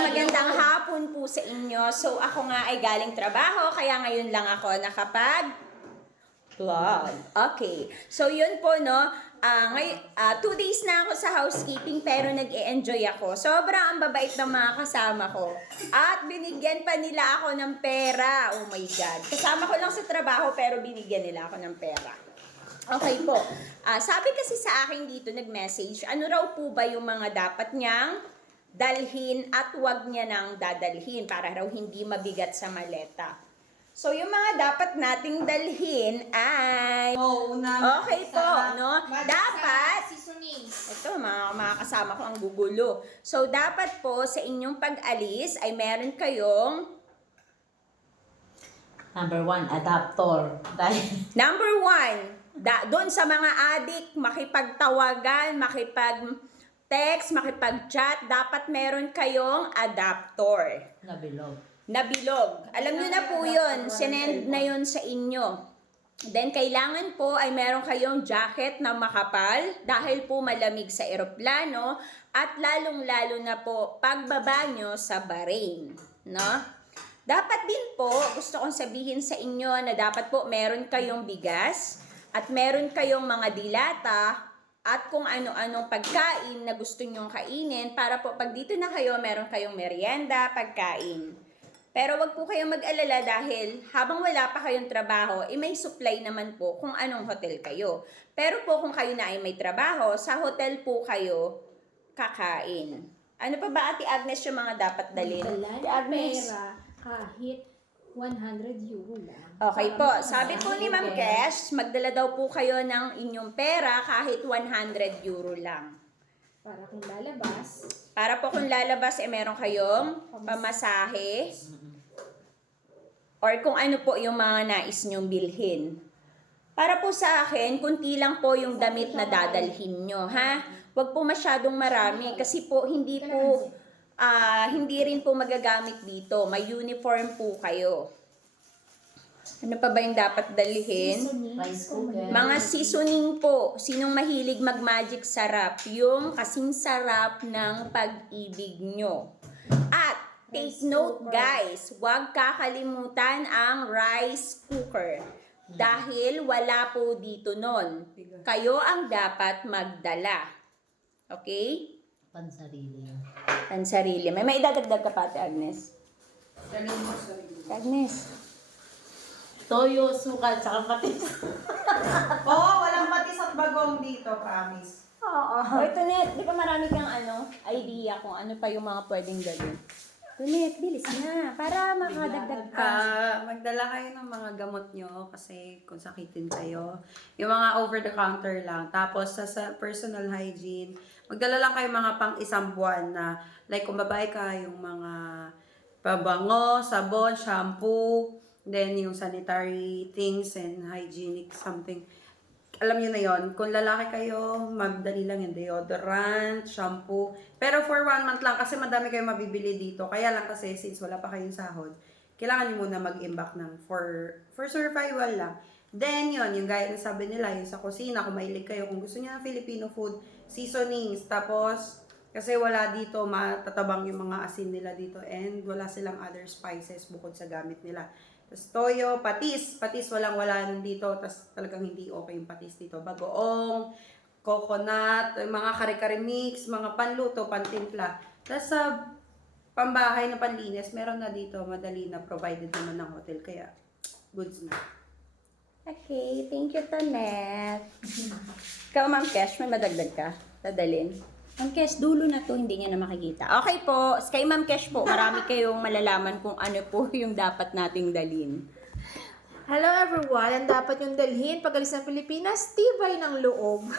magandang hapon po sa inyo. So ako nga ay galing trabaho, kaya ngayon lang ako nakapag-vlog. Okay. So yun po no, 2 days na ako sa housekeeping pero nag-e-enjoy ako. Sobrang ang babait ng mga kasama ko. At binigyan pa nila ako ng pera. Oh my God. Kasama ko lang sa trabaho pero binigyan nila ako ng pera. Okay po. Sabi kasi sa akin dito nag-message, ano raw po ba yung mga dapat niyang dalhin at wag niya nang dadalhin para raw hindi mabigat sa maleta. So, yung mga dapat nating dalhin ay... okay po, no? Dapat... Ito, mga kasama ko ang gugulo. So, dapat po sa inyong pag-alis ay meron kayong... Number 1, adapter. Number 1, doon sa mga adik, makipagtawagan, makipag-text, makipag-chat, dapat meron kayong adapter. Nabilog. Alam nyo na po yun. Sinend na yun sa inyo. Then, kailangan po ay meron kayong jacket na makapal dahil po malamig sa eroplano at lalong-lalo na po pagbaba nyo sa Bahrain. No? Dapat din po, gusto kong sabihin sa inyo na dapat po meron kayong bigas at meron kayong mga dilata at kung ano-anong pagkain na gusto nyong kainin para po pag dito na kayo, meron kayong merienda, pagkain. Pero wag po kayong mag-alala dahil habang wala pa kayong trabaho, may supply naman po kung anong hotel kayo. Pero po kung kayo na ay may trabaho, sa hotel po kayo kakain. Ano pa ba, Ate Agnes, yung mga dapat dalhin? Ate Agnes? Pera, kahit 100 euro lang. Okay po. Sabi po ni Ma'am Kesh, magdala daw po kayo ng inyong pera kahit 100 euro lang. Para kung lalabas. Para po kung lalabas, meron kayong pamasahe. Or kung ano po yung mga nais nyong bilhin. Para po sa akin, kunti lang po yung damit na dadalhin nyo, ha? Huwag po masyadong marami kasi po hindi rin po magagamit dito. May uniform po kayo. Ano pa ba yung dapat dalhin? Mga seasoning po. Sinong mahilig mag-magic sarap? Yung kasing sarap ng pag-ibig nyo. At take note guys, huwag kakalimutan ang rice cooker. Dahil wala po dito nun. Kayo ang dapat magdala. Okay? Pansarili. May idadagdag ka pa, Ate Agnes? Agnes. Toyo, suka, tsaka patis. Oo, walang patis at bagong dito, promise. Oo. Ito net, di ba marami kang idea kung ano pa yung mga pwedeng gawin? Tunet, bilis na. Para makadagdag ka. Magdala kayo ng mga gamot nyo kasi kung sakitin kayo. Yung mga over-the-counter lang. Tapos sa personal hygiene, magdala lang kayo mga pang isang buwan na like kung babae ka, yung mga pabango, sabon, shampoo, then yung sanitary things and hygienic something. Alam nyo na yon. Kung lalaki kayo, magdali lang yung deodorant, shampoo. Pero for 1 month lang kasi madami kayong mabibili dito. Kaya lang kasi since wala pa kayong sahod, kailangan nyo muna mag-imbak ng for survival lang. Then yun, yung gaya na sabi nila, yung sa kusina, kung mahilig kayo, kung gusto niyo ng Filipino food, seasonings, tapos kasi wala dito, matatabang yung mga asin nila dito and wala silang other spices bukod sa gamit nila. Tapos toyo, patis walang-wala dito, tapos talagang hindi okay yung patis dito. Bagoong, coconut, mga kare-kare mix, mga panluto, pantimpla. Tapos sa pambahay na panlinis, meron na dito, madali na, provided naman ng hotel, kaya goods na. Okay, thank you, Tonet. Ikaw, Ma'am Kesh, may madagdag ka? Dadalhin. Ma'am Kesh, dulo na to, hindi niya na makikita. Okay po, kay Ma'am Kesh po, marami kayong malalaman kung ano po yung dapat nating dalhin. Hello everyone, ang dapat yung dalhin pag alis ng Pilipinas, tibay ng loob.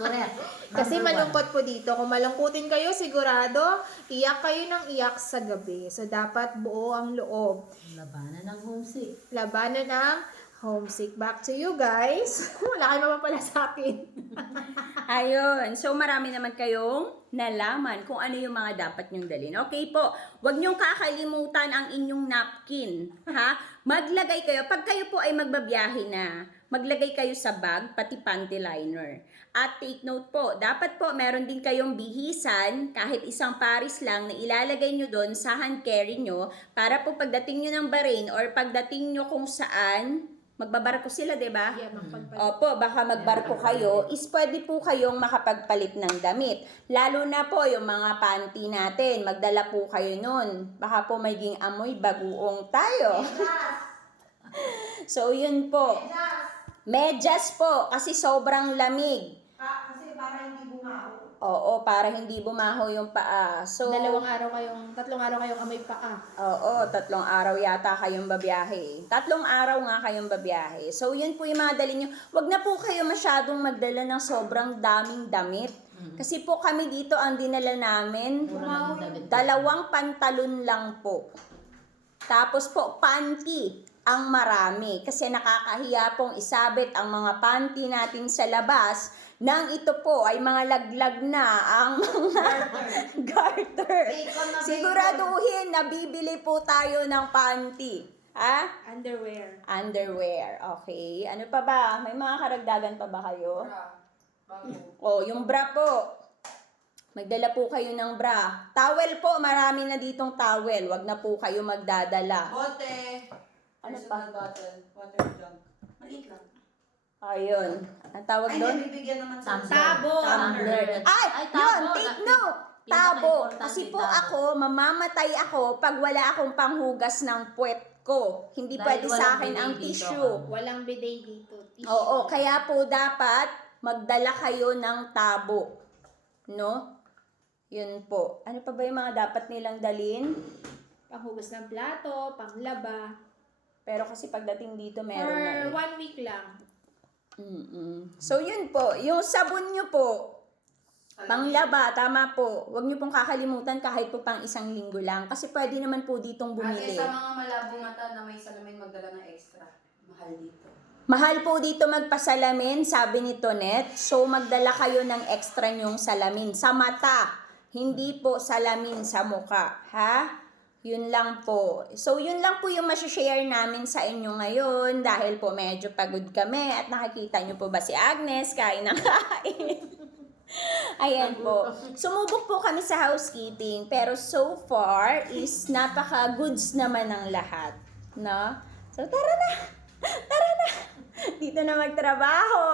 Correct. Kasi Number 1. malungkot po dito. Kung malungkutin kayo, sigurado, iyak kayo ng iyak sa gabi. So, dapat buo ang loob. Labanan ng homesick. Labanan ng homesick. Back to you guys. Wala kayo mapapala sa akin. Ayun. So, marami naman kayong nalaman kung ano yung mga dapat nyong dalhin. Okay po. Huwag nyong kakalimutan ang inyong napkin. Ha? Maglagay kayo. Pag kayo po ay magbabiyahe na, maglagay kayo sa bag, pati panty liner. At take note po, dapat po meron din kayong bihisan, kahit isang paris lang na ilalagay nyo doon sa hand carry nyo para po pagdating nyo ng Bahrain or pagdating nyo kung saan, magbabarko sila, di ba? Yeah, makapagpalit. Opo, baka magbarko kayo, is pwede po kayong makapagpalit ng damit. Lalo na po yung mga panty natin, magdala po kayo nun. Baka po maging amoy bagoong tayo. So, yun po. Medyas po, kasi sobrang lamig. Kasi para hindi bumaho. Oo, para hindi bumaho yung paa. So, 3 araw kayong amoy paa. oo, 3 araw yata kayong babiyahe. 3 araw nga kayong babiyahe. So, yun po yung mga dali nyo. Huwag na po kayo masyadong magdala ng sobrang daming damit. Kasi po kami dito, ang dinala namin, Mura lang yung damit. 2 pantalon lang po. Tapos po, panty ang marami. Kasi nakakahiya pong isabit ang mga panty natin sa labas nang ito po ay mga laglag na ang mga garter. Siguraduhin na bibili po tayo ng panty. Ha? Underwear. Okay. Ano pa ba? May mga karagdagan pa ba kayo? Oh, yung bra po. Magdala po kayo ng bra. Towel po, marami na ditong towel. Wag na po kayo magdadala. Bote. Ano Personal bottle. Water jug. Maliit lang. Ayun. Ang tawag Ay, doon? bibigyan naman sa Tabo. Tumbler. Ay, yun, tabo. take note. Tabo. Pinaka-importante Kasi po tabo. ako, mamamatay ako pag wala akong panghugas ng puwet ko. Hindi Dahil pwede sa walang akin ang bidet dito, tissue. Walang bidet dito. Tissue. Oo, kaya po dapat magdala kayo ng tabo. No? Yun po. Ano pa ba yung mga dapat nilang dalin? Panghugas ng plato, panglaba. Pero kasi pagdating dito, For meron na eh. 1 week lang. So, yun po. Yung sabon nyo po, panglaba, tama po. Huwag nyo pong kakalimutan kahit po pang 1 linggo lang. Kasi pwede naman po ditong bumili. Ate, sa mga malabong mata na may salamin, magdala ng extra. Mahal dito. Mahal po dito magpasalamin, sabi ni Tonet. So, magdala kayo ng extra nyong salamin sa mata. Hindi po salamin sa muka. Ha? Yun lang po. So, yun lang po yung masashare namin sa inyo ngayon dahil po medyo pagod kami at nakikita nyo po ba si Agnes kain ng kain. Ayan po. Sumubok po kami sa housekeeping pero so far is napaka-goods naman ng lahat. No? So, tara na! Tara na! Dito na magtrabaho!